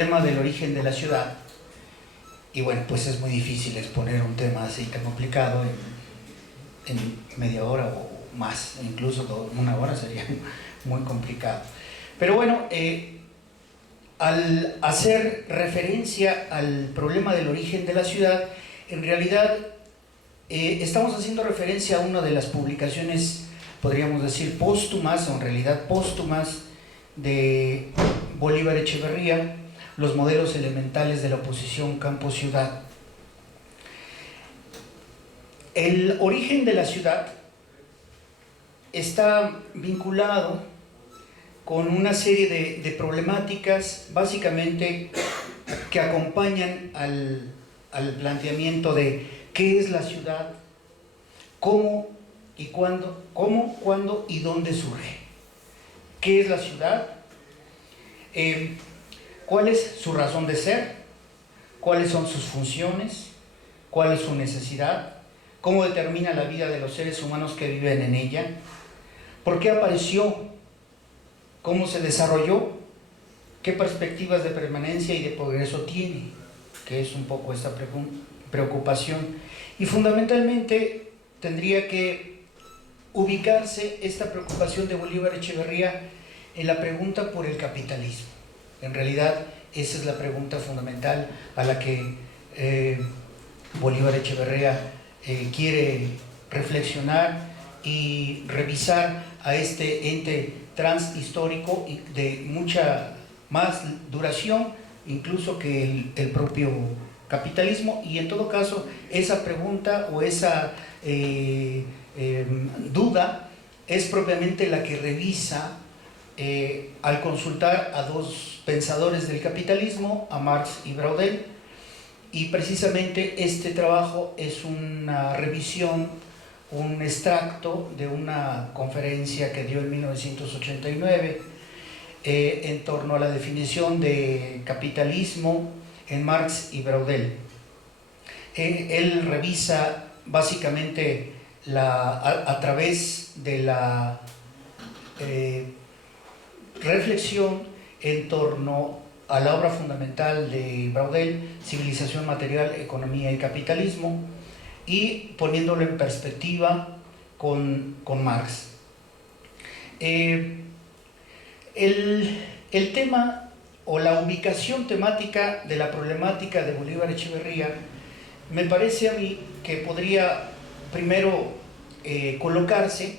tema del origen de la ciudad, y bueno, pues es muy difícil exponer un tema así tan complicado en media hora o más, incluso una hora sería muy complicado. Pero bueno, al hacer referencia al problema del origen de la ciudad, en realidad estamos haciendo referencia a una de las publicaciones, podríamos decir, póstumas, o en realidad póstumas, de Bolívar Echeverría, Los modelos elementales de la oposición campo-ciudad. El origen de la ciudad está vinculado con una serie de problemáticas, básicamente, que acompañan al planteamiento de qué es la ciudad, cómo y cuándo, cuándo y dónde surge. ¿Qué es la ciudad? ¿Cuál es su razón de ser? ¿Cuáles son sus funciones? ¿Cuál es su necesidad? ¿Cómo determina la vida de los seres humanos que viven en ella? ¿Por qué apareció? ¿Cómo se desarrolló? ¿Qué perspectivas de permanencia y de progreso tiene? Que es un poco esta preocupación. Y fundamentalmente tendría que ubicarse esta preocupación de Bolívar Echeverría en la pregunta por el capitalismo. En realidad, esa es la pregunta fundamental a la que Bolívar Echeverría quiere reflexionar y revisar a este ente transhistórico de mucha más duración incluso que el propio capitalismo, y en todo caso esa pregunta o esa duda es propiamente la que revisa al consultar a dos pensadores del capitalismo, a Marx y Braudel, y precisamente este trabajo es una revisión, un extracto de una conferencia que dio en 1989 en torno a la definición de capitalismo en Marx y Braudel. Él revisa básicamente a través de la reflexión en torno a la obra fundamental de Braudel, Civilización Material, Economía y Capitalismo, y poniéndolo en perspectiva con Marx. El tema o la ubicación temática de la problemática de Bolívar Echeverría me parece a mí que podría primero colocarse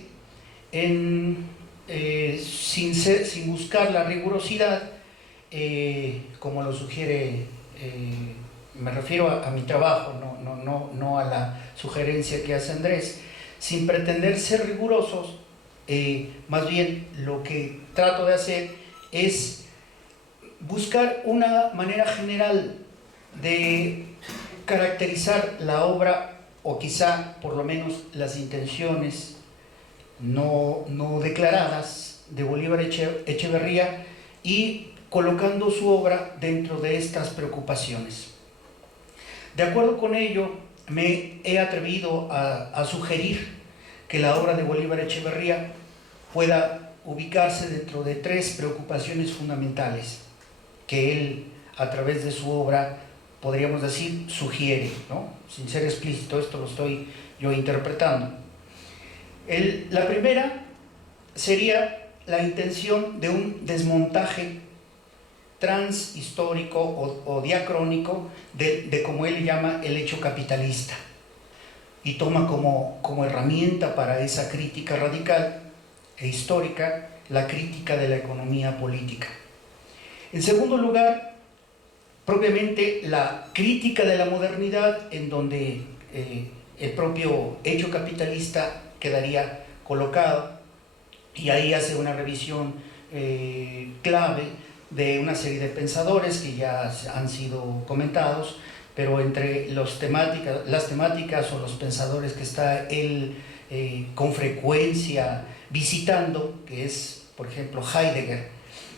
en sin buscar la rigurosidad, como lo sugiere, me refiero a mi trabajo, no a la sugerencia que hace Andrés, sin pretender ser rigurosos, más bien lo que trato de hacer es buscar una manera general de caracterizar la obra, o quizá por lo menos las intenciones no declaradas de Bolívar Echeverría, y colocando su obra dentro de estas preocupaciones. De acuerdo con ello, me he atrevido a sugerir que la obra de Bolívar Echeverría pueda ubicarse dentro de tres preocupaciones fundamentales que él, a través de su obra, podríamos decir, sugiere, ¿no? Sin ser explícito, esto lo estoy yo interpretando. La primera sería la intención de un desmontaje transhistórico o diacrónico de como él llama el hecho capitalista, y toma como herramienta para esa crítica radical e histórica la crítica de la economía política. En segundo lugar, propiamente la crítica de la modernidad, en donde el propio hecho capitalista quedaría colocado, y ahí hace una revisión clave de una serie de pensadores que ya han sido comentados, pero entre las temáticas o los pensadores que está él con frecuencia visitando, que es, por ejemplo, Heidegger,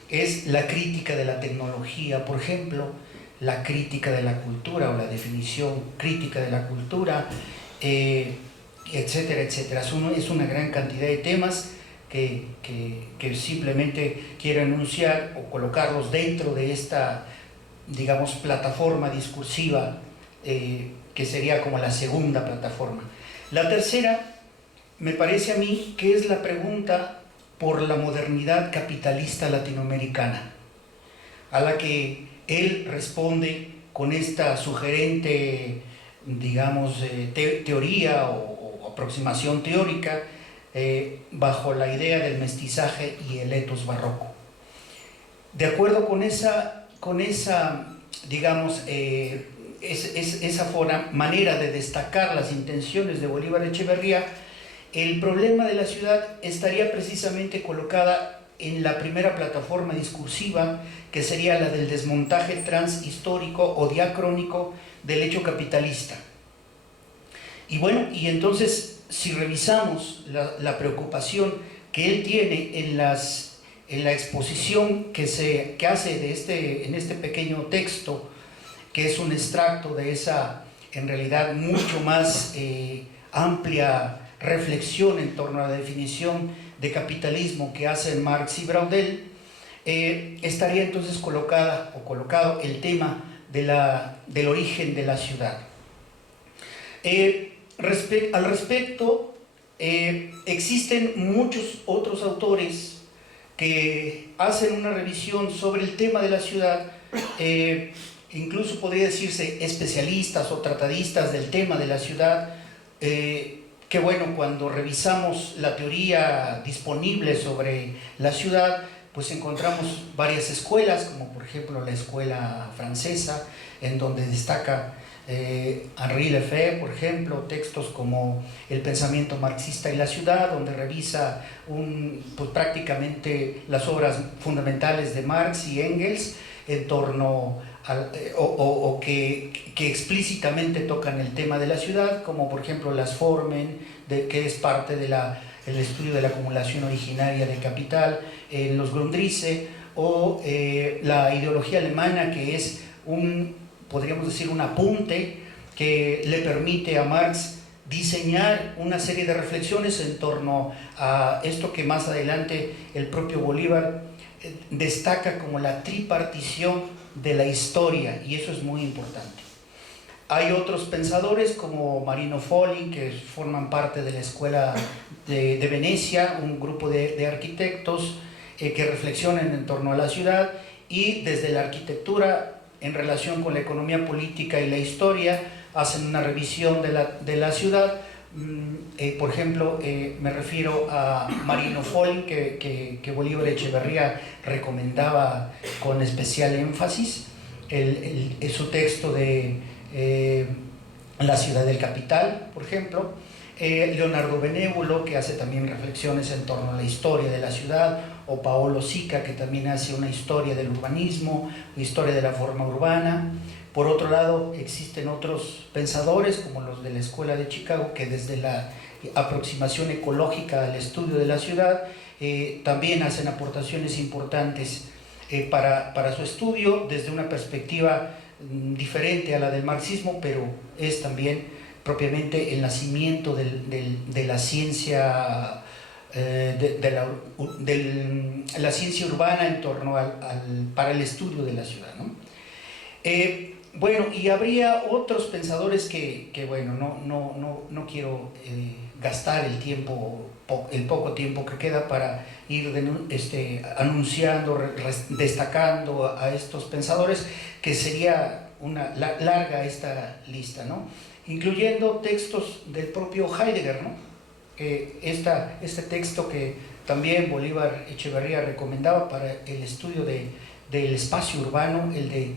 es la crítica de la tecnología, por ejemplo, la crítica de la cultura o la definición crítica de la cultura, etcétera, etcétera. Es una gran cantidad de temas que simplemente quiero enunciar o colocarlos dentro de esta digamos, plataforma discursiva, que sería como la segunda plataforma. La tercera, me parece a mí que es la pregunta por la modernidad capitalista latinoamericana, a la que él responde con esta sugerente, digamos, teoría o aproximación teórica, bajo la idea del mestizaje y el etos barroco. De acuerdo con esa digamos, esa manera de destacar las intenciones de Bolívar Echeverría, el problema de la ciudad estaría precisamente colocada en la primera plataforma discursiva, que sería la del desmontaje transhistórico o diacrónico del hecho capitalista. Y bueno, y entonces, si revisamos la preocupación que él tiene en la exposición que hace en este pequeño texto, que es un extracto de esa, en realidad, mucho más amplia reflexión en torno a la definición de capitalismo que hacen Marx y Braudel, estaría entonces colocado el tema del origen de la ciudad. Al respecto, existen muchos otros autores que hacen una revisión sobre el tema de la ciudad, incluso podría decirse especialistas o tratadistas del tema de la ciudad, que bueno, cuando revisamos la teoría disponible sobre la ciudad, pues encontramos varias escuelas, como por ejemplo la escuela francesa, en donde destaca Henri Lefebvre, por ejemplo, textos como El pensamiento marxista y la ciudad, donde revisa pues prácticamente las obras fundamentales de Marx y Engels en torno que explícitamente tocan el tema de la ciudad, como por ejemplo las Formen, que es parte del estudio de la acumulación originaria de capital, los Grundrisse, o la ideología alemana, que es podríamos decir, un apunte que le permite a Marx diseñar una serie de reflexiones en torno a esto que más adelante el propio Bolívar destaca como la tripartición de la historia, y eso es muy importante. Hay otros pensadores como Marino Foli, que forman parte de la Escuela de Venecia, un grupo de arquitectos que reflexionan en torno a la ciudad, y desde la arquitectura, en relación con la economía política y la historia, hacen una revisión de la ciudad. Por ejemplo, me refiero a Marino Foli, que Bolívar Echeverría recomendaba con especial énfasis, su texto de La ciudad del capital, por ejemplo. Leonardo Benévolo, que hace también reflexiones en torno a la historia de la ciudad, o Paolo Sica, que también hace una historia del urbanismo, historia de la forma urbana. Por otro lado, existen otros pensadores, como los de la Escuela de Chicago, que desde la aproximación ecológica al estudio de la ciudad, también hacen aportaciones importantes para su estudio, desde una perspectiva diferente a la del marxismo, pero es también propiamente el nacimiento de la ciencia, la ciencia urbana en torno para el estudio de la ciudad, ¿no? Bueno, y habría otros pensadores que bueno, no quiero gastar el poco tiempo que queda para ir anunciando, destacando a estos pensadores, que sería larga esta lista, ¿no? Incluyendo textos del propio Heidegger, ¿no? Este texto que también Bolívar Echeverría recomendaba para el estudio del espacio urbano, el de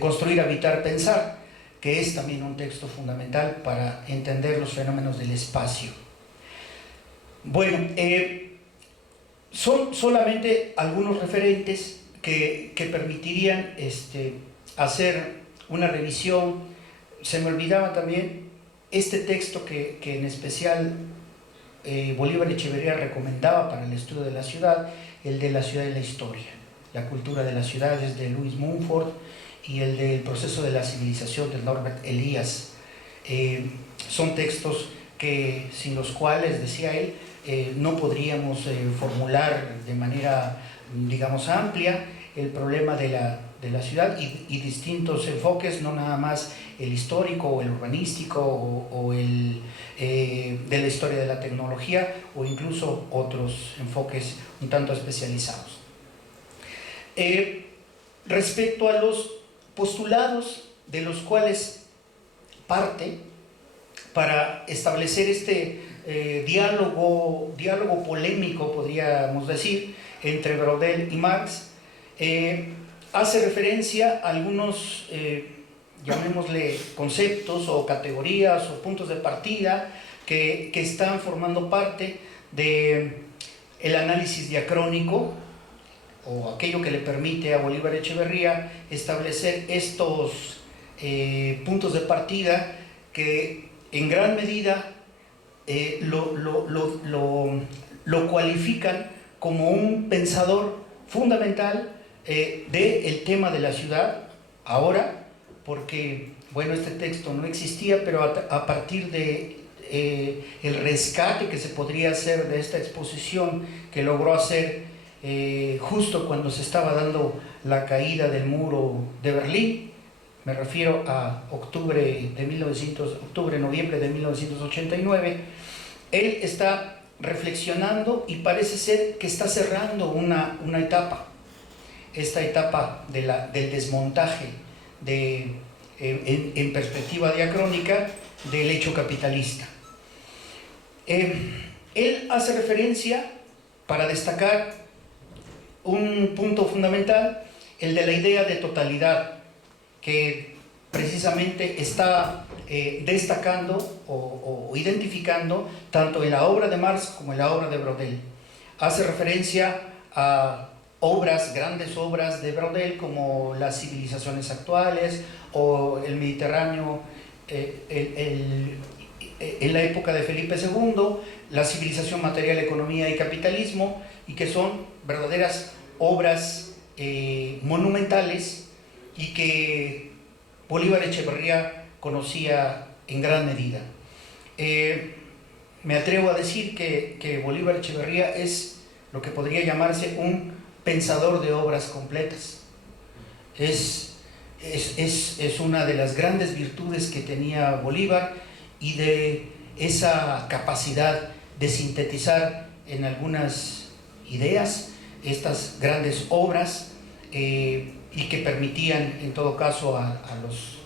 construir, habitar, pensar, que es también un texto fundamental para entender los fenómenos del espacio. Bueno, son solamente algunos referentes que permitirían hacer una revisión. Se me olvidaba también este texto que en especial Bolívar Echeverría recomendaba para el estudio de la ciudad, el de La ciudad y la historia, la cultura de las ciudades, de Louis Mumford, y el del proceso de la civilización, de Norbert Elias. Son textos sin los cuales, decía él, no podríamos formular de manera digamos, amplia el problema de la ciudad y distintos enfoques, no nada más el histórico o el urbanístico o el de la historia de la tecnología o incluso otros enfoques un tanto especializados. Respecto a los postulados de los cuales parte para establecer este diálogo polémico, podríamos decir, entre Braudel y Marx, hace referencia a algunos, llamémosle, conceptos o categorías o puntos de partida que están formando parte del análisis diacrónico, o aquello que le permite a Bolívar Echeverría establecer estos puntos de partida que en gran medida lo cualifican como un pensador fundamental del tema de la ciudad, ahora, porque, bueno, este texto no existía, pero a partir de el rescate que se podría hacer de esta exposición que logró hacer justo cuando se estaba dando la caída del muro de Berlín, me refiero a noviembre de 1989, él está reflexionando y parece ser que está cerrando una etapa, esta etapa del desmontaje en perspectiva diacrónica del hecho capitalista. Él hace referencia, para destacar un punto fundamental, el de la idea de totalidad, que precisamente está destacando o identificando tanto en la obra de Marx como en la obra de Braudel. Hace referencia a grandes obras de Braudel como Las civilizaciones actuales o El Mediterráneo en la época de Felipe II, La civilización material, economía y capitalismo, y que son verdaderas obras monumentales y que Bolívar Echeverría conocía en gran medida. Me atrevo a decir que Bolívar Echeverría es lo que podría llamarse un pensador de obras completas. Es una de las grandes virtudes que tenía Bolívar, y de esa capacidad de sintetizar en algunas ideas estas grandes obras y que permitían en todo caso a los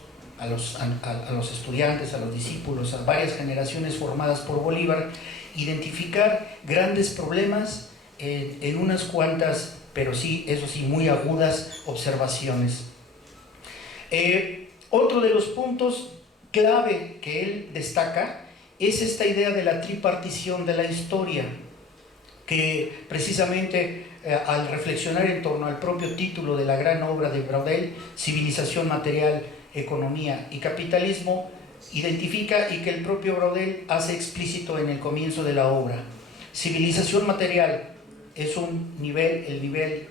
estudiantes, a los discípulos, a varias generaciones formadas por Bolívar, identificar grandes problemas en unas cuantas, pero sí, eso sí, muy agudas observaciones. Otro de los puntos clave que él destaca es esta idea de la tripartición de la historia, que precisamente al reflexionar en torno al propio título de la gran obra de Braudel, Civilización material, economía y capitalismo, identifica, y que el propio Braudel hace explícito en el comienzo de la obra. Civilización material es el nivel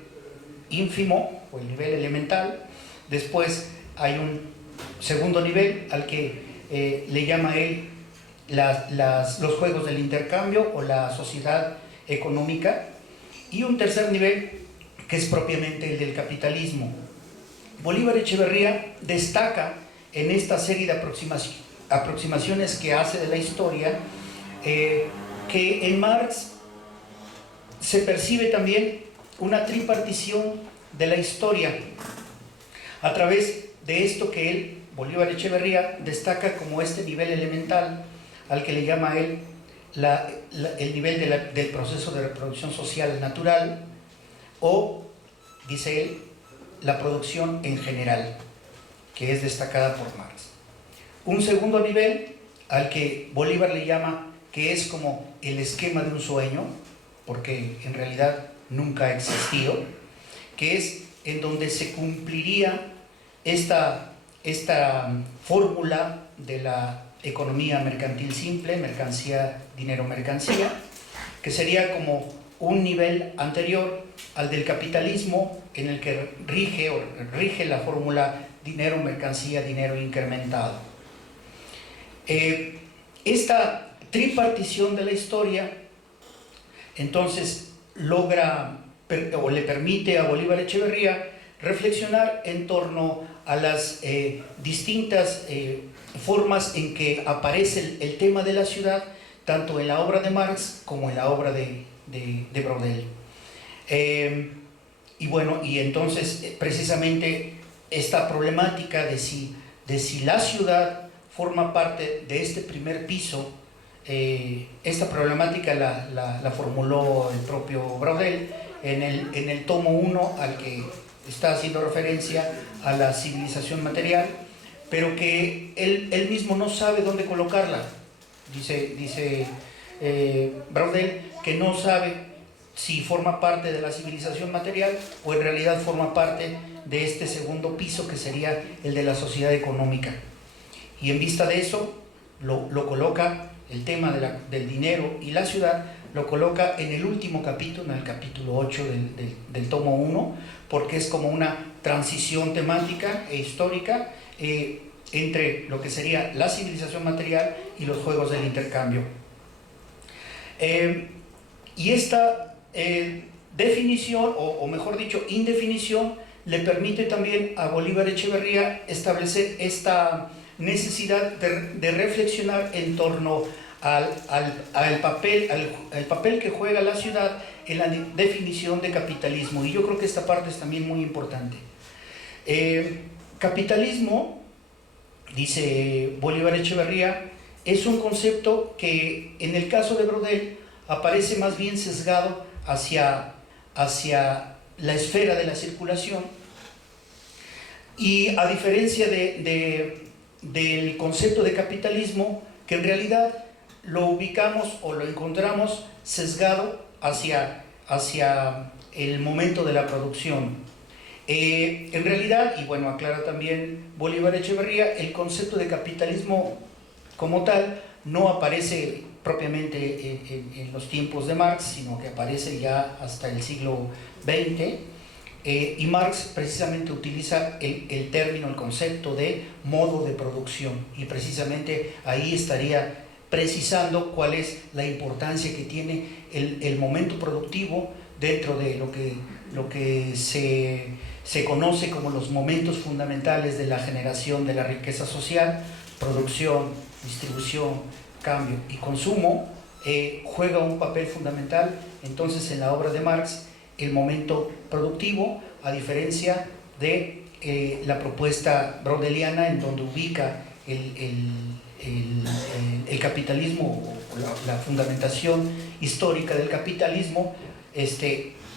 ínfimo o el nivel elemental. Después hay un segundo nivel al que le llama él los juegos del intercambio o la sociedad económica, y un tercer nivel que es propiamente el del capitalismo. Bolívar Echeverría destaca en esta serie de aproximaciones que hace de la historia que en Marx se percibe también una tripartición de la historia a través de esto que él, Bolívar Echeverría, destaca como este nivel elemental al que le llama él el nivel del proceso de reproducción social natural, o, dice él, la producción en general, que es destacada por Marx. Un segundo nivel al que Bolívar le llama que es como el esquema de un sueño, porque en realidad nunca ha existido, que es en donde se cumpliría esta fórmula de la economía mercantil simple, mercancía, dinero, mercancía, que sería como un nivel anterior al del capitalismo, en el que rige la fórmula dinero, mercancía, dinero incrementado. Esta tripartición de la historia entonces logra o le permite a Bolívar Echeverría reflexionar en torno a las distintas formas en que aparece el tema de la ciudad, tanto en la obra de Marx como en la obra de Braudel. Y bueno, y entonces precisamente esta problemática de si la ciudad forma parte de este primer piso, esta problemática la formuló el propio Braudel en el tomo 1, al que está haciendo referencia a la civilización material, pero que él mismo no sabe dónde colocarla. Dice Braudel que no sabe si forma parte de la civilización material o en realidad forma parte de este segundo piso, que sería el de la sociedad económica. Y en vista de eso, lo coloca, el tema del dinero y la ciudad, lo coloca en el último capítulo, en el capítulo 8 del tomo 1, porque es como una transición temática e histórica entre lo que sería la civilización material y los juegos del intercambio. Y esta definición, o mejor dicho, indefinición, le permite también a Bolívar Echeverría establecer esta necesidad de reflexionar en torno al papel que juega la ciudad en la definición de capitalismo. Y yo creo que esta parte es también muy importante. Capitalismo, dice Bolívar Echeverría, es un concepto que en el caso de Braudel aparece más bien sesgado hacia la esfera de la circulación, y a diferencia del concepto de capitalismo, que en realidad lo ubicamos o lo encontramos sesgado hacia el momento de la producción. En realidad, y bueno, aclara también Bolívar Echeverría, el concepto de capitalismo como tal no aparece propiamente en los tiempos de Marx, sino que aparece ya hasta el siglo XX, y Marx precisamente utiliza el término, el concepto de modo de producción, y precisamente ahí estaría precisando cuál es la importancia que tiene el momento productivo dentro de lo que se conoce como los momentos fundamentales de la generación de la riqueza social: producción, distribución, cambio y consumo. Juega un papel fundamental entonces en la obra de Marx el momento productivo, a diferencia de la propuesta braudeliana, en donde ubica el capitalismo, o la fundamentación histórica del capitalismo,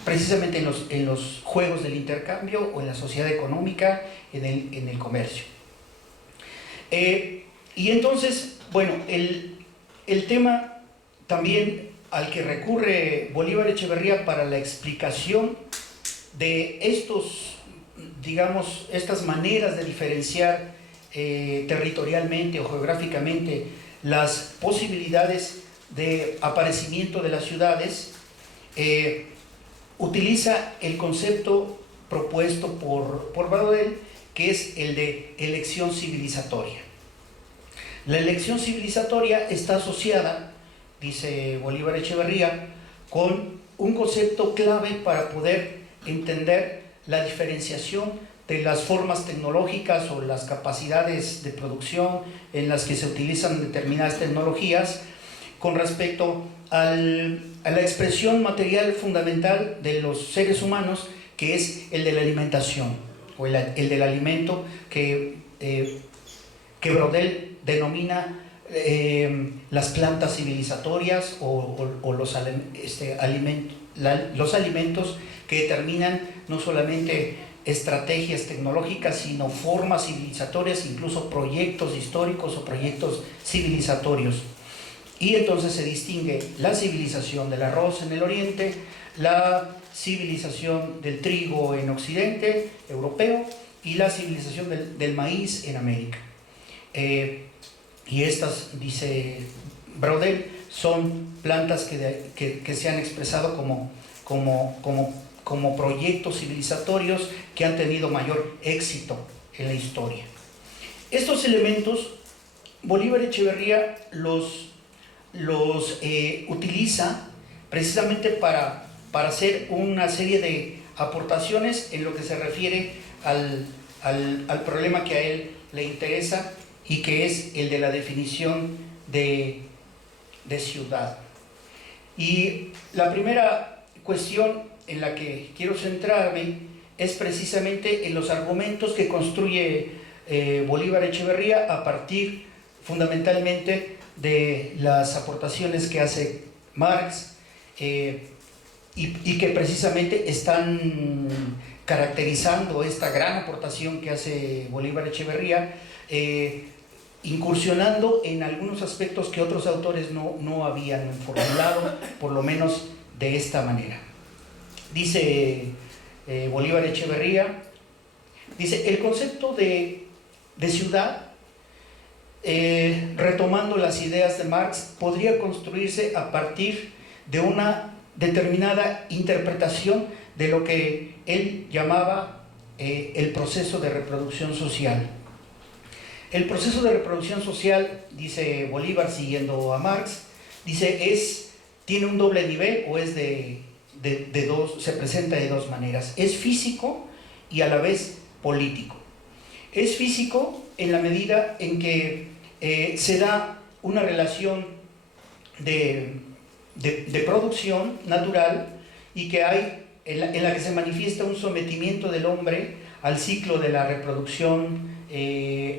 precisamente en los juegos del intercambio o en la sociedad económica, en el comercio. Y entonces, bueno, el tema también al que recurre Bolívar Echeverría para la explicación de estas maneras de diferenciar territorialmente o geográficamente las posibilidades de aparecimiento de las ciudades, utiliza el concepto propuesto por Braudel, que es el de elección civilizatoria. La elección civilizatoria está asociada, dice Bolívar Echeverría, con un concepto clave para poder entender la diferenciación de las formas tecnológicas o las capacidades de producción en las que se utilizan determinadas tecnologías con respecto a la expresión material fundamental de los seres humanos, que es el de la alimentación, o el del alimento, que Braudel denomina las plantas civilizatorias, o los alimentos que determinan no solamente estrategias tecnológicas, sino formas civilizatorias, incluso proyectos históricos o proyectos civilizatorios. Y entonces se distingue la civilización del arroz en el oriente, la civilización del trigo en occidente europeo, y la civilización del maíz en América. Y estas, dice Braudel, son plantas que se han expresado como proyectos civilizatorios que han tenido mayor éxito en la historia. Estos elementos Bolívar Echeverría los utiliza precisamente para para hacer una serie de aportaciones en lo que se refiere al problema que a él le interesa y que es el de la definición de ciudad. Y la primera cuestión en la que quiero centrarme es precisamente en los argumentos que construye Bolívar Echeverría a partir fundamentalmente de las aportaciones que hace Marx y que precisamente están caracterizando esta gran aportación que hace Bolívar Echeverría, incursionando en algunos aspectos que otros autores no habían formulado, por lo menos de esta manera. Dice Bolívar Echeverría, dice, el concepto de ciudad, retomando las ideas de Marx, podría construirse a partir de una determinada interpretación de lo que él llamaba el proceso de reproducción social. El proceso de reproducción social, dice Bolívar siguiendo a Marx, dice tiene un doble nivel o es se presenta de dos maneras. Es físico y a la vez político. Es físico en la medida en que se da una relación de producción natural y que hay en la que se manifiesta un sometimiento del hombre al ciclo de la reproducción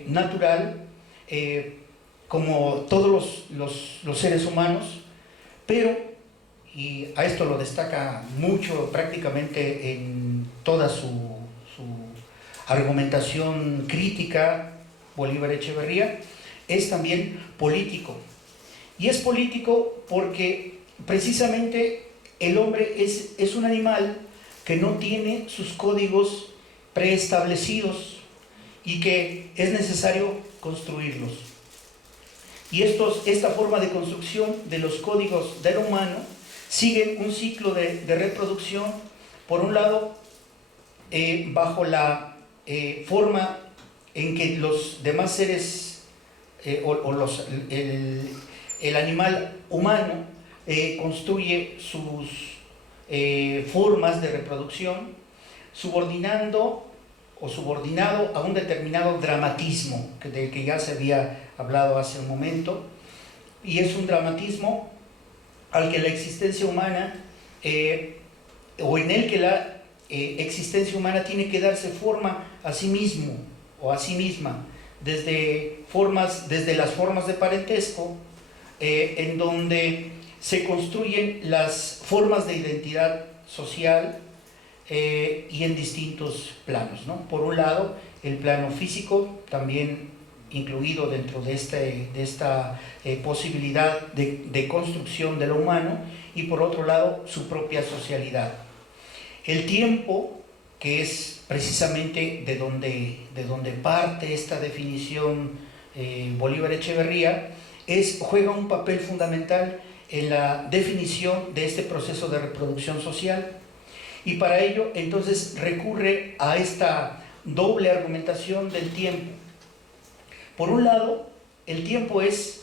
natural, como todos los seres humanos, pero, y a esto lo destaca mucho prácticamente en toda su argumentación crítica Bolívar Echeverría, es también político. Y es político porque precisamente el hombre es un animal que no tiene sus códigos preestablecidos y que es necesario construirlos. Y esta forma de construcción de los códigos del humano sigue un ciclo de reproducción, por un lado, bajo la forma en que los demás seres el animal humano construye sus formas de reproducción, subordinado a un determinado dramatismo del que ya se había hablado hace un momento, y es un dramatismo al que la existencia humana o en el que la existencia humana tiene que darse forma a sí mismo o a sí misma desde las formas de parentesco, en donde se construyen las formas de identidad social y en distintos planos, ¿no? Por un lado, el plano físico, también incluido dentro de esta posibilidad de construcción de lo humano, y por otro lado, su propia socialidad. El tiempo, que es precisamente de donde parte esta definición Bolívar Echeverría, juega un papel fundamental en la definición de este proceso de reproducción social, y para ello entonces recurre a esta doble argumentación del tiempo. Por un lado, el tiempo es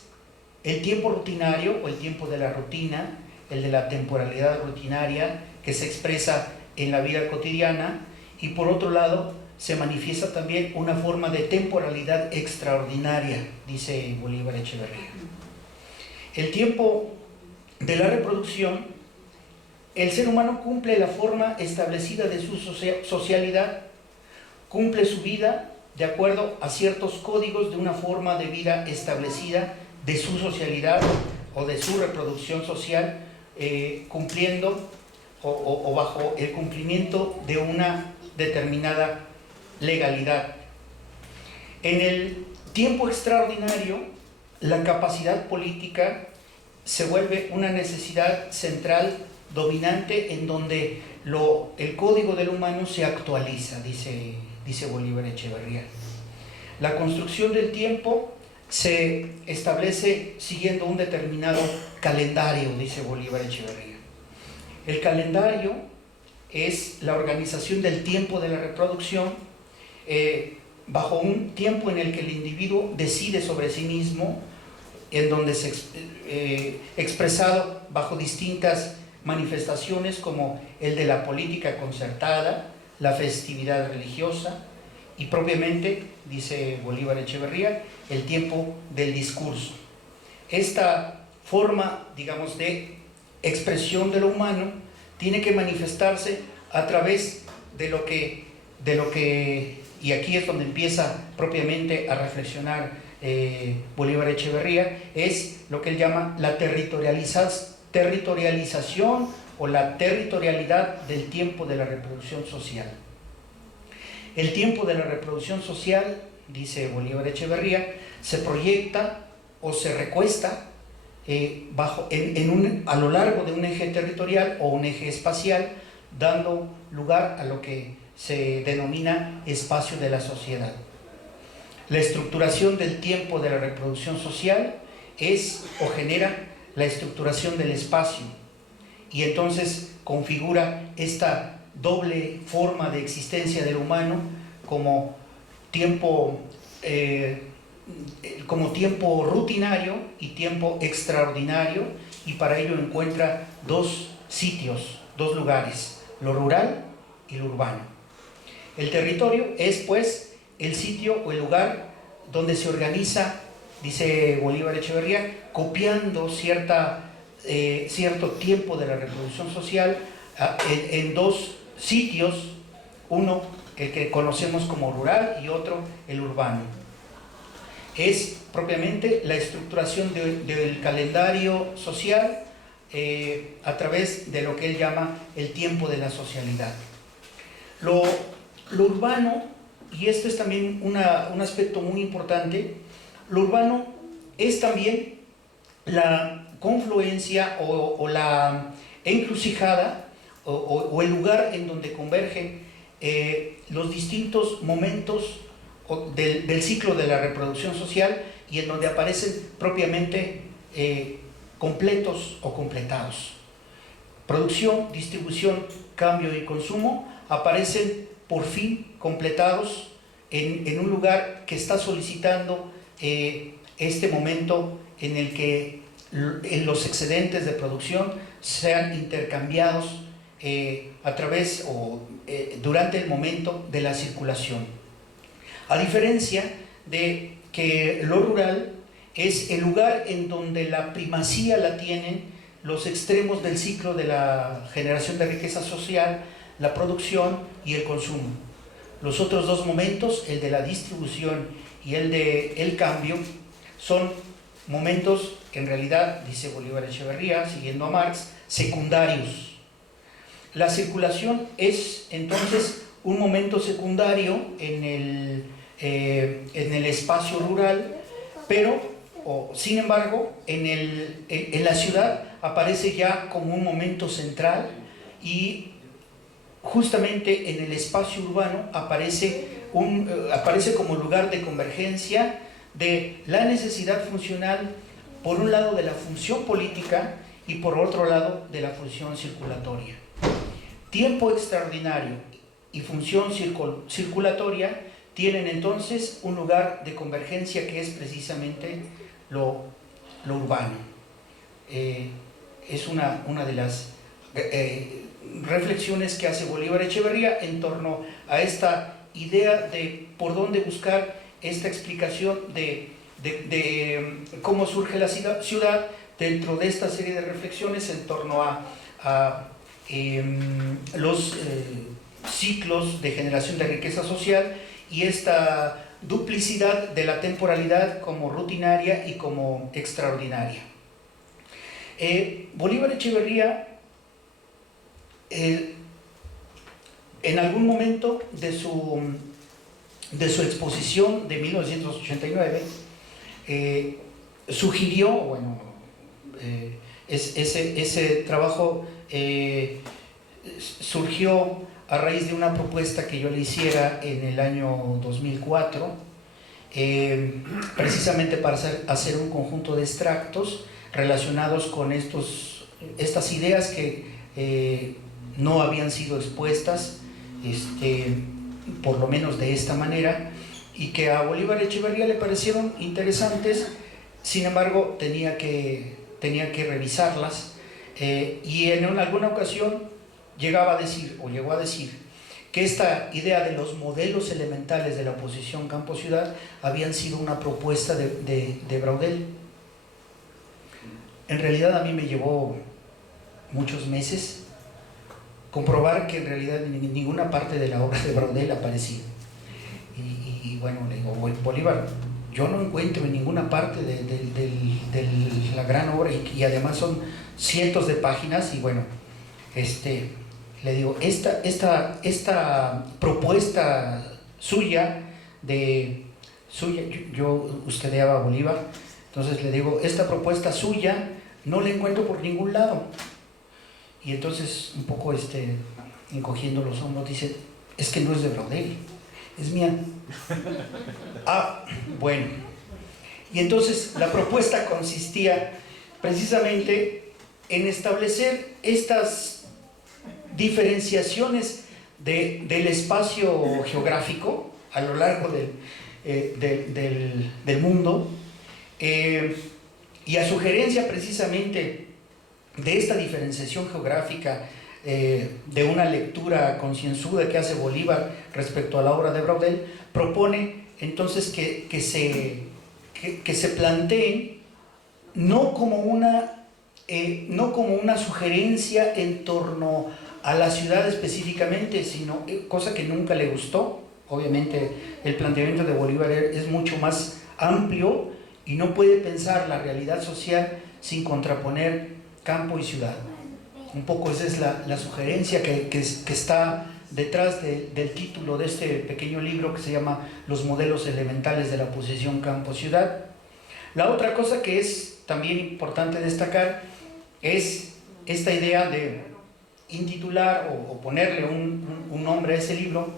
el tiempo rutinario o el tiempo de la rutina, el de la temporalidad rutinaria que se expresa en la vida cotidiana, y por otro lado se manifiesta también una forma de temporalidad extraordinaria, dice Bolívar Echeverría. El tiempo de la reproducción, el ser humano cumple la forma establecida de su socialidad, cumple su vida de acuerdo a ciertos códigos de una forma de vida establecida de su socialidad o de su reproducción social, cumpliendo o bajo el cumplimiento de una determinada legalidad. En el tiempo extraordinario, la capacidad política se vuelve una necesidad central, dominante, en donde el código del humano se actualiza, dice Bolívar Echeverría. La construcción del tiempo se establece siguiendo un determinado calendario, dice Bolívar Echeverría. El calendario es la organización del tiempo de la reproducción, bajo un tiempo en el que el individuo decide sobre sí mismo, en donde expresado bajo distintas manifestaciones como el de la política concertada, la festividad religiosa y propiamente, dice Bolívar Echeverría, el tiempo del discurso. Esta forma, digamos, de expresión de lo humano tiene que manifestarse a través de lo que, y aquí es donde empieza propiamente a reflexionar Bolívar Echeverría, es lo que él llama la territorialización o la territorialidad del tiempo de la reproducción social. El tiempo de la reproducción social, dice Bolívar Echeverría, se proyecta o se recuesta a lo largo de un eje territorial o un eje espacial, dando lugar a lo que se denomina espacio de la sociedad. La estructuración del tiempo de la reproducción social es o genera la estructuración del espacio y entonces configura esta doble forma de existencia del humano como tiempo rutinario y tiempo extraordinario, y para ello encuentra dos sitios, dos lugares, lo rural y lo urbano. El territorio es pues el sitio o el lugar donde se organiza, dice Bolívar Echeverría, copiando cierto tiempo de la reproducción social en dos sitios, uno el que conocemos como rural y otro el urbano. Es propiamente la estructuración del calendario social a través de lo que él llama el tiempo de la socialidad. Lo urbano, y esto es también un aspecto muy importante, lo urbano es también la confluencia o la encrucijada o el lugar en donde convergen los distintos momentos del ciclo de la reproducción social y en donde aparecen propiamente completos o completados. Producción, distribución, cambio y consumo aparecen por fin completados en un lugar que está solicitando este momento en el que los excedentes de producción sean intercambiados a través o durante el momento de la circulación. A diferencia de que lo rural es el lugar en donde la primacía la tienen los extremos del ciclo de la generación de riqueza social, la producción y el consumo. Los otros dos momentos, el de la distribución y el del cambio, son momentos que en realidad, dice Bolívar Echeverría, siguiendo a Marx, secundarios. La circulación es entonces un momento secundario en el espacio rural, pero sin embargo en la ciudad aparece ya como un momento central, y justamente en el espacio urbano aparece como lugar de convergencia de la necesidad funcional, por un lado de la función política y por otro lado de la función circulatoria. Tiempo extraordinario y función circulatoria tienen entonces un lugar de convergencia que es precisamente lo urbano. Es una de las reflexiones que hace Bolívar Echeverría en torno a esta idea de por dónde buscar esta explicación de cómo surge la ciudad dentro de esta serie de reflexiones en torno a los ciclos de generación de riqueza social y esta duplicidad de la temporalidad como rutinaria y como extraordinaria. Bolívar Echeverría en algún momento de su exposición de 1989 sugirió, ese trabajo surgió a raíz de una propuesta que yo le hiciera en el año 2004, precisamente para hacer un conjunto de extractos relacionados con estas ideas que no habían sido expuestas, por lo menos de esta manera, y que a Bolívar Echeverría le parecieron interesantes. Sin embargo, tenía que revisarlas y en alguna ocasión llegaba a decir, o llegó a decir, que esta idea de los modelos elementales de la oposición campo-ciudad habían sido una propuesta de Braudel. En realidad a mí me llevó muchos meses comprobar que en realidad en ninguna parte de la obra de Braudel aparecía. Y bueno, le digo, Bolívar, yo no encuentro en ninguna parte de la gran obra, y además son cientos de páginas, y bueno, le digo, esta propuesta suya, yo ustedeaba a Bolívar, entonces le digo, esta propuesta suya no la encuentro por ningún lado. Y entonces, un poco encogiendo los hombros, dice, es que no es de Braudel, es mía. Ah, bueno. Y entonces la propuesta consistía precisamente en establecer estas diferenciaciones del espacio geográfico a lo largo del mundo, y a sugerencia precisamente de esta diferenciación geográfica, de una lectura concienzuda que hace Bolívar respecto a la obra de Braudel, propone entonces que se planteen no como una sugerencia en torno a la ciudad específicamente, sino cosa que nunca le gustó. Obviamente el planteamiento de Bolívar es mucho más amplio y no puede pensar la realidad social sin contraponer campo y ciudad. Un poco esa es la sugerencia que está detrás del título de este pequeño libro que se llama Los modelos elementales de la oposición campo-ciudad. La otra cosa que es también importante destacar es esta idea de intitular o ponerle un nombre a ese libro,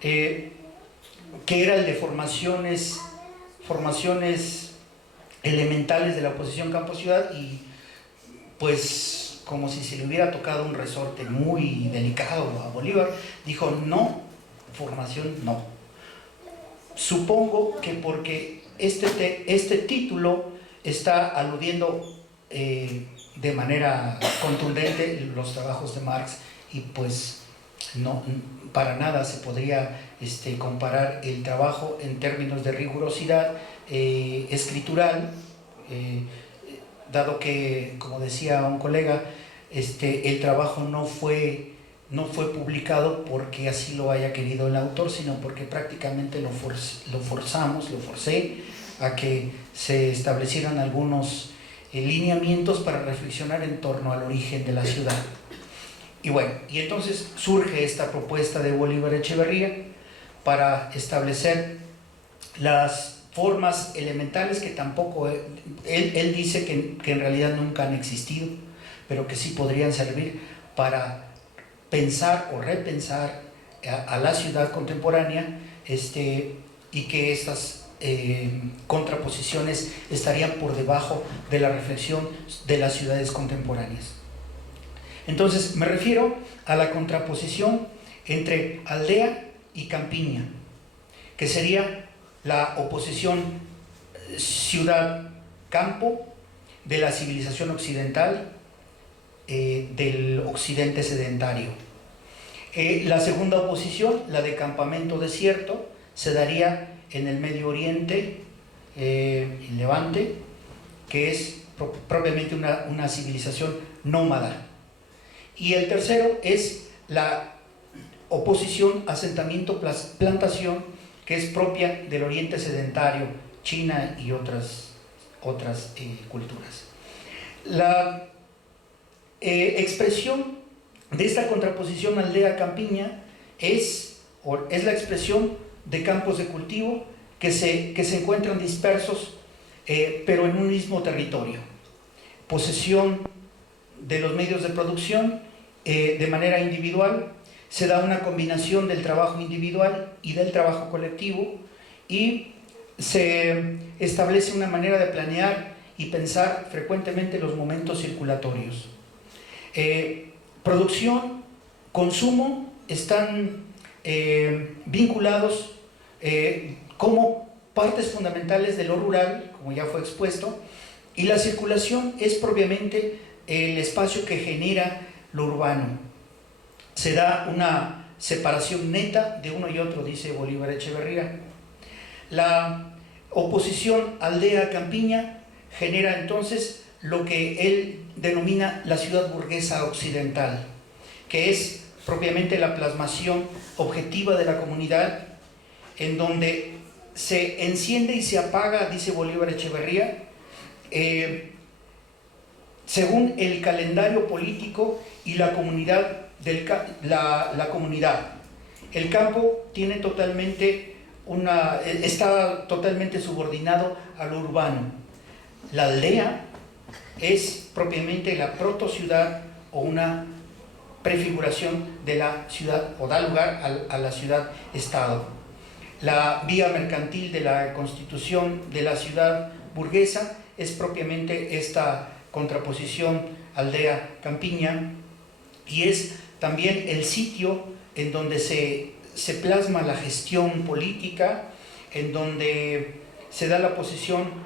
que era el de formaciones elementales de la oposición campo-ciudad, y pues como si se le hubiera tocado un resorte muy delicado a Bolívar, dijo no, formación no. Supongo que porque este título está aludiendo de manera contundente los trabajos de Marx, y pues no, para nada se podría comparar el trabajo en términos de rigurosidad escritural, dado que, como decía un colega, el trabajo no fue publicado porque así lo haya querido el autor, sino porque prácticamente lo forcé a que se establecieran algunos lineamientos para reflexionar en torno al origen de la ciudad. Y bueno, y entonces surge esta propuesta de Bolívar Echeverría para establecer las formas elementales que tampoco, él dice que en realidad nunca han existido, pero que sí podrían servir para pensar o repensar a la ciudad contemporánea, y que estas contraposiciones estarían por debajo de la reflexión de las ciudades contemporáneas. Entonces me refiero a la contraposición entre aldea y campiña, que sería la oposición ciudad-campo de la civilización occidental, del occidente sedentario. La segunda oposición, la de campamento-desierto, se daría en el Medio Oriente, en Levante, que es propiamente una civilización nómada. Y el tercero es la oposición asentamiento-plantación, que es propia del Oriente sedentario, China y otras culturas. La expresión de esta contraposición aldea-campiña es la expresión de campos de cultivo que se encuentran dispersos, pero en un mismo territorio. Posesión de los medios de producción de manera individual, se da una combinación del trabajo individual y del trabajo colectivo, y se establece una manera de planear y pensar frecuentemente los momentos circulatorios. Producción, consumo están vinculados como partes fundamentales de lo rural, como ya fue expuesto, y la circulación es propiamente el espacio que genera lo urbano. Se da una separación neta de uno y otro, dice Bolívar Echeverría. La oposición aldea-campiña genera entonces lo que él denomina la ciudad burguesa occidental, que es propiamente la plasmación objetiva de la comunidad, en donde se enciende y se apaga, dice Bolívar Echeverría, según el calendario político y la comunidad la comunidad. El campo tiene está totalmente subordinado a lo urbano. La aldea es propiamente la protociudad o una prefiguración de la ciudad, o da lugar a la ciudad-estado. La vía mercantil de la constitución de la ciudad burguesa es propiamente esta contraposición aldea-campiña, y es también el sitio en donde se plasma la gestión política, en donde se da la posición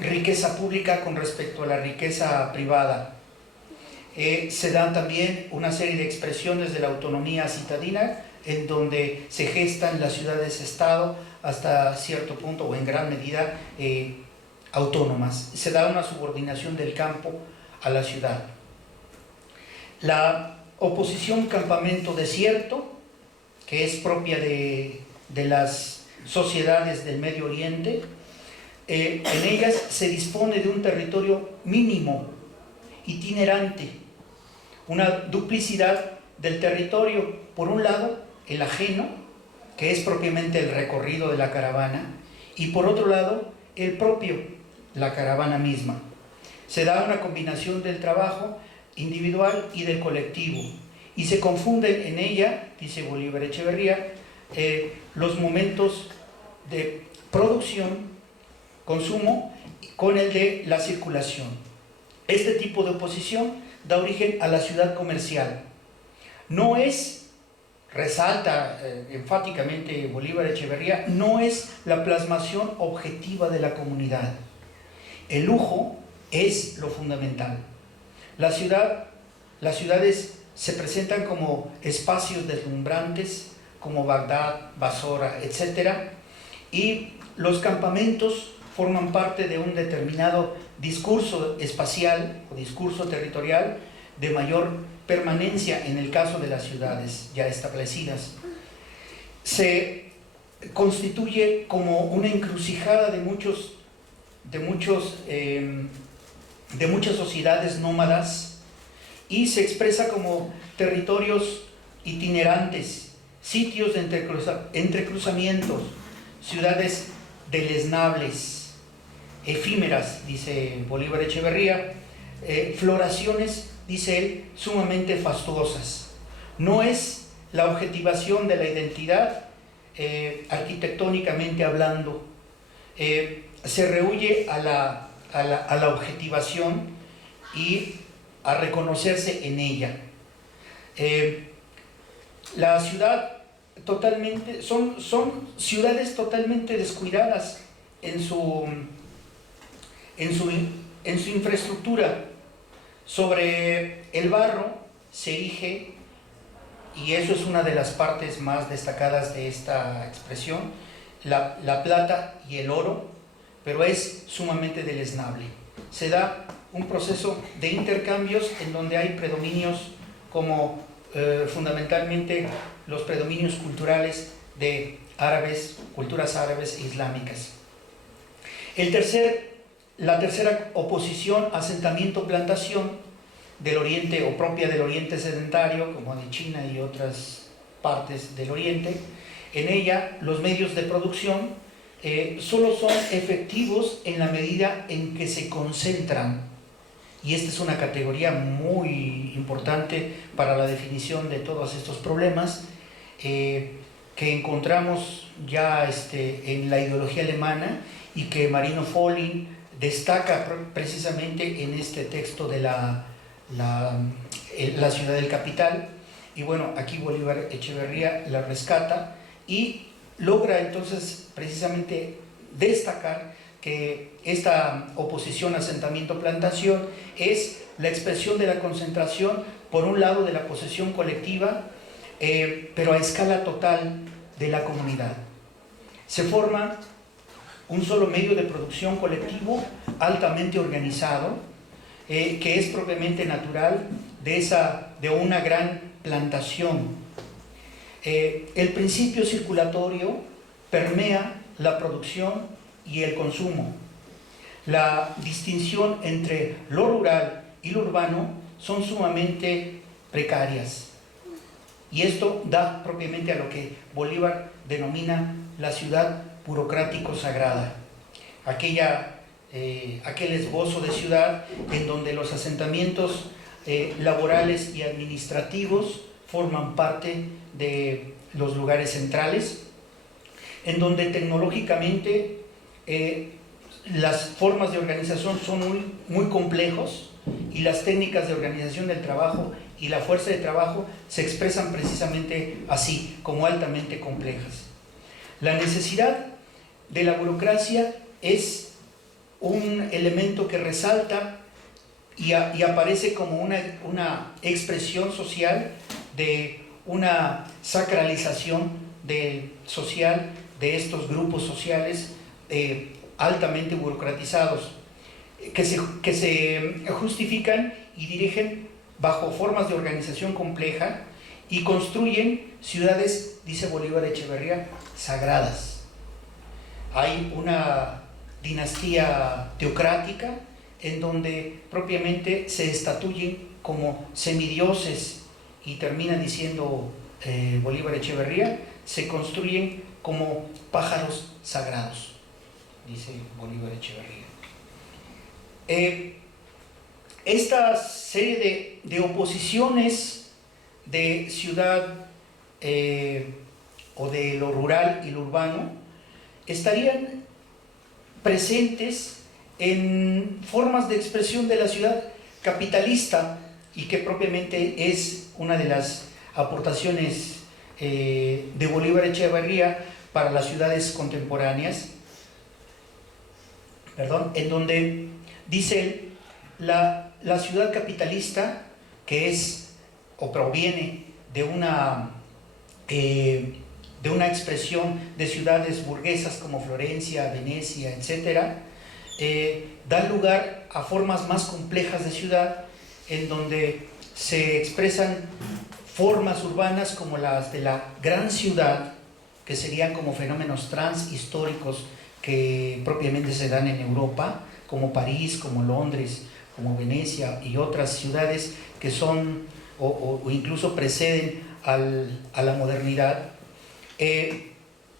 riqueza pública con respecto a la riqueza privada. Se dan también una serie de expresiones de la autonomía citadina, en donde se gestan las ciudades-estado hasta cierto punto o en gran medida autónomas. Se da una subordinación del campo a la ciudad. La oposición campamento-desierto, que es propia de las sociedades del Medio Oriente, en ellas se dispone de un territorio mínimo, itinerante, una duplicidad del territorio, por un lado el ajeno, que es propiamente el recorrido de la caravana, y por otro lado el propio, la caravana misma. Se da una combinación del trabajo individual y del colectivo, y se confunden en ella, dice Bolívar Echeverría, los momentos de producción, consumo, con el de la circulación. Este tipo de oposición da origen a la ciudad comercial. No es, resalta enfáticamente Bolívar Echeverría, no es la plasmación objetiva de la comunidad. El lujo es lo fundamental. Las ciudades se presentan como espacios deslumbrantes, como Bagdad, Basora, etc. Y los campamentos forman parte de un determinado discurso espacial o discurso territorial de mayor permanencia en el caso de las ciudades ya establecidas. Se constituye como una encrucijada de muchas sociedades nómadas, y se expresa como territorios itinerantes, sitios de entrecruzamientos, ciudades deleznables, efímeras, dice Bolívar Echeverría, floraciones, dice él, sumamente fastuosas. No es la objetivación de la identidad, arquitectónicamente hablando, se rehúye a la objetivación y a reconocerse en ella. La ciudad totalmente, son ciudades totalmente descuidadas en su infraestructura. Sobre el barro se erige, y eso es una de las partes más destacadas de esta expresión, la plata y el oro, pero es sumamente deleznable. Se da un proceso de intercambios en donde hay predominios como fundamentalmente los predominios culturales de árabes, culturas árabes e islámicas. La tercera oposición, asentamiento-plantación del oriente o propia del oriente sedentario, como de China y otras partes del oriente. En ella los medios de producción solo son efectivos en la medida en que se concentran. Y esta es una categoría muy importante para la definición de todos estos problemas que encontramos ya en la ideología alemana, y que Marino Follin destaca precisamente en este texto de la ciudad del capital. Y bueno, aquí Bolívar Echeverría la rescata y logra entonces precisamente destacar que esta oposición asentamiento-plantación es la expresión de la concentración, por un lado, de la posesión colectiva, pero a escala total de la comunidad. Se forma un solo medio de producción colectivo altamente organizado, que es propiamente natural de una gran plantación. El principio circulatorio permea la producción y el consumo. La distinción entre lo rural y lo urbano son sumamente precarias. Y esto da propiamente a lo que Bolívar denomina la ciudad burocrático-sagrada. Aquel esbozo de ciudad en donde los asentamientos laborales y administrativos forman parte de los lugares centrales, en donde tecnológicamente las formas de organización son muy complejos, y las técnicas de organización del trabajo y la fuerza de trabajo se expresan precisamente así, como altamente complejas. La necesidad de la burocracia es un elemento que resalta y aparece como una expresión social de una sacralización social de estos grupos sociales altamente burocratizados, que se justifican y dirigen bajo formas de organización compleja y construyen ciudades, dice Bolívar Echeverría, sagradas. Hay una dinastía teocrática en donde propiamente se estatuyen como semidioses, y termina diciendo Bolívar Echeverría, se construyen como pájaros sagrados, dice Bolívar Echeverría. Esta serie de oposiciones de ciudad o de lo rural y lo urbano estarían presentes en formas de expresión de la ciudad capitalista, y que propiamente es una de las aportaciones de Bolívar Echeverría para las ciudades contemporáneas, en donde dice él, la ciudad capitalista, que es o proviene de una expresión de ciudades burguesas como Florencia, Venecia, etc., da lugar a formas más complejas de ciudad, en donde se expresan formas urbanas como las de la gran ciudad, que serían como fenómenos transhistóricos que propiamente se dan en Europa, como París, como Londres, como Venecia y otras ciudades que son o incluso preceden a la modernidad,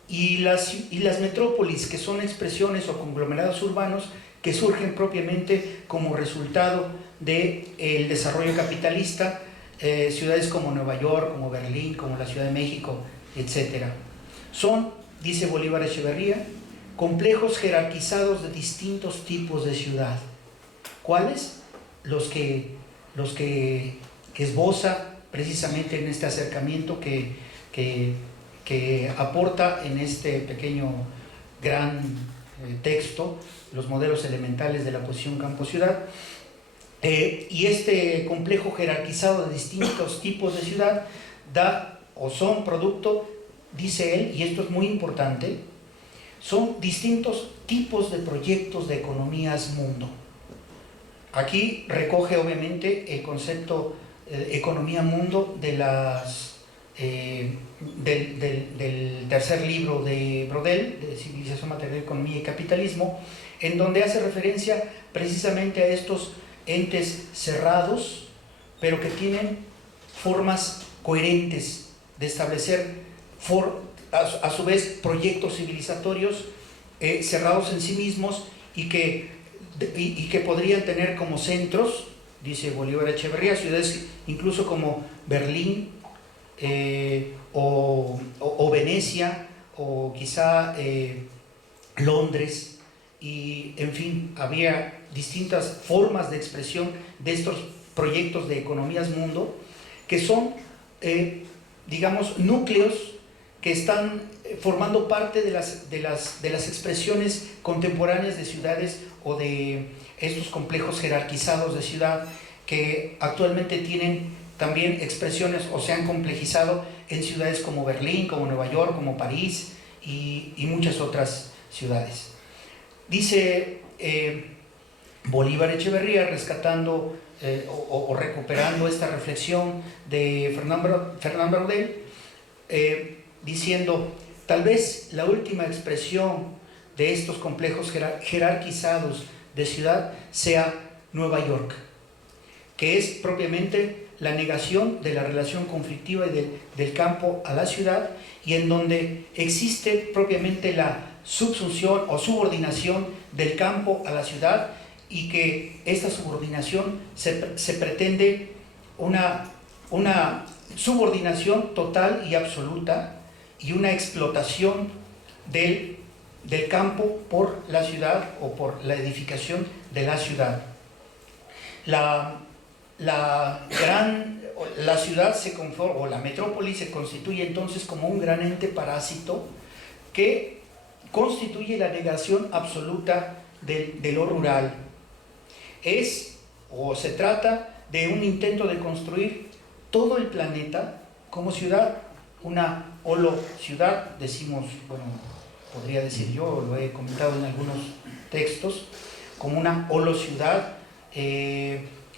y las metrópolis, que son expresiones o conglomerados urbanos que surgen propiamente como resultado del desarrollo capitalista, ciudades como Nueva York, como Berlín, como la Ciudad de México, etc. Son, dice Bolívar Echeverría, complejos jerarquizados de distintos tipos de ciudad. ¿Cuáles? Los que esboza precisamente en este acercamiento que aporta en este pequeño gran texto, los modelos elementales de la posición campo-ciudad. Y este complejo jerarquizado de distintos tipos de ciudad da o son producto, dice él, y esto es muy importante, son distintos tipos de proyectos de economías mundo. Aquí recoge obviamente el concepto economía mundo del tercer libro de Brodel, de Civilización, Material, Economía y Capitalismo, en donde hace referencia precisamente a estos entes cerrados, pero que tienen formas coherentes de establecer a su vez proyectos civilizatorios cerrados en sí mismos, y que podrían tener como centros, dice Bolívar Echeverría, ciudades incluso como Berlín o Venecia, o quizá Londres, y en fin, había distintas formas de expresión de estos proyectos de economías mundo, que son, digamos, núcleos que están formando parte de las expresiones contemporáneas de ciudades o de estos complejos jerarquizados de ciudad que actualmente tienen también expresiones o se han complejizado en ciudades como Berlín, como Nueva York, como París y muchas otras ciudades. Dice Bolívar Echeverría, rescatando o recuperando esta reflexión de Fernand Braudel, diciendo: tal vez la última expresión de estos complejos jerarquizados de ciudad sea Nueva York, que es propiamente la negación de la relación conflictiva del campo a la ciudad, y en donde existe propiamente la subsunción o subordinación del campo a la ciudad, y que esta subordinación se pretende una subordinación total y absoluta y una explotación del campo por la ciudad o por la edificación de la ciudad. La ciudad o la metrópoli se constituye entonces como un gran ente parásito que constituye la negación absoluta de lo rural. Se trata de un intento de construir todo el planeta como ciudad, una holociudad, decimos, bueno, podría decir yo, lo he comentado en algunos textos, como una holociudad,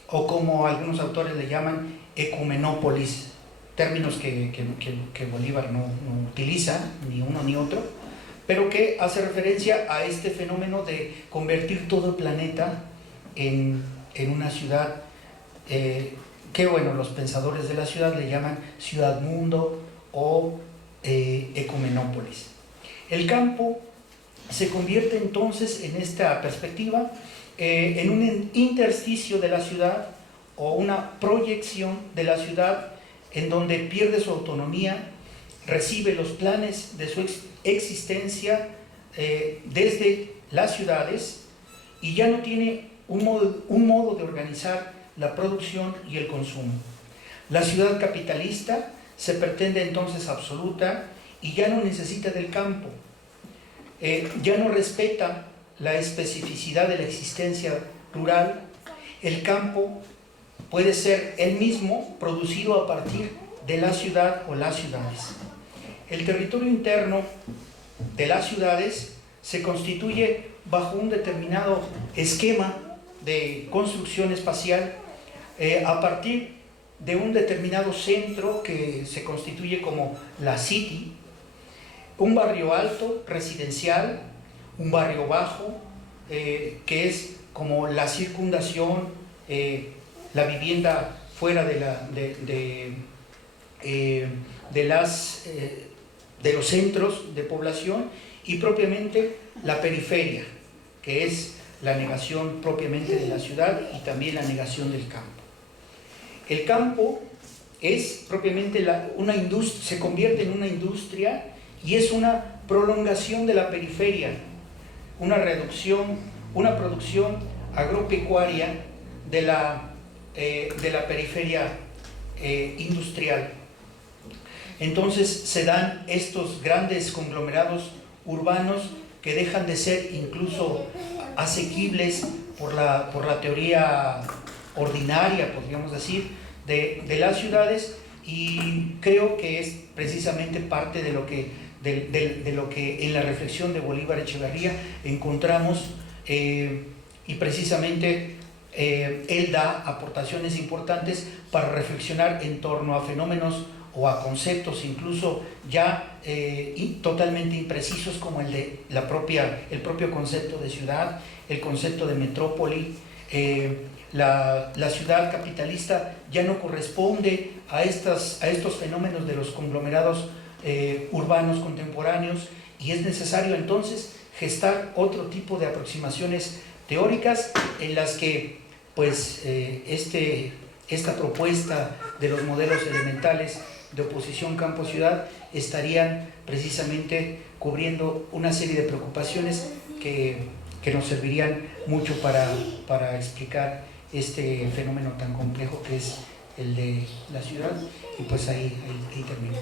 o como algunos autores le llaman ecumenópolis, términos que Bolívar no utiliza, ni uno ni otro, pero que hace referencia a este fenómeno de convertir todo el planeta en una ciudad, que bueno, los pensadores de la ciudad le llaman ciudad-mundo o ecumenópolis. El campo se convierte entonces en esta perspectiva en un intersticio de la ciudad o una proyección de la ciudad en donde pierde su autonomía, recibe los planes de su existencia desde las ciudades y ya no tiene un modo de organizar la producción y el consumo. La ciudad capitalista se pretende entonces absoluta y ya no necesita del campo, ya no respeta la especificidad de la existencia rural. El campo puede ser él mismo producido a partir de la ciudad o las ciudades. El territorio interno de las ciudades se constituye bajo un determinado esquema de construcción espacial a partir de un determinado centro que se constituye como la city, un barrio alto residencial, un barrio bajo que es como la circundación, la vivienda fuera de los centros de población, y propiamente la periferia, que es la negación propiamente de la ciudad y también la negación del campo. El campo es propiamente una industria, se convierte en una industria y es una prolongación de la periferia, una reducción, una producción agropecuaria de la periferia industrial. Entonces se dan estos grandes conglomerados urbanos que dejan de ser incluso asequibles por la teoría ordinaria, podríamos decir, de las ciudades, y creo que es precisamente parte de lo que en la reflexión de Bolívar Echeverría encontramos, y precisamente él da aportaciones importantes para reflexionar en torno a fenómenos o a conceptos incluso ya totalmente imprecisos, como el propio concepto de ciudad, el concepto de metrópoli. La ciudad capitalista ya no corresponde a estos fenómenos de los conglomerados urbanos contemporáneos, y es necesario entonces gestar otro tipo de aproximaciones teóricas en las que pues esta propuesta de los modelos elementales de oposición campo-ciudad estarían precisamente cubriendo una serie de preocupaciones que nos servirían mucho para explicar este fenómeno tan complejo que es el de la ciudad. Y pues ahí termino.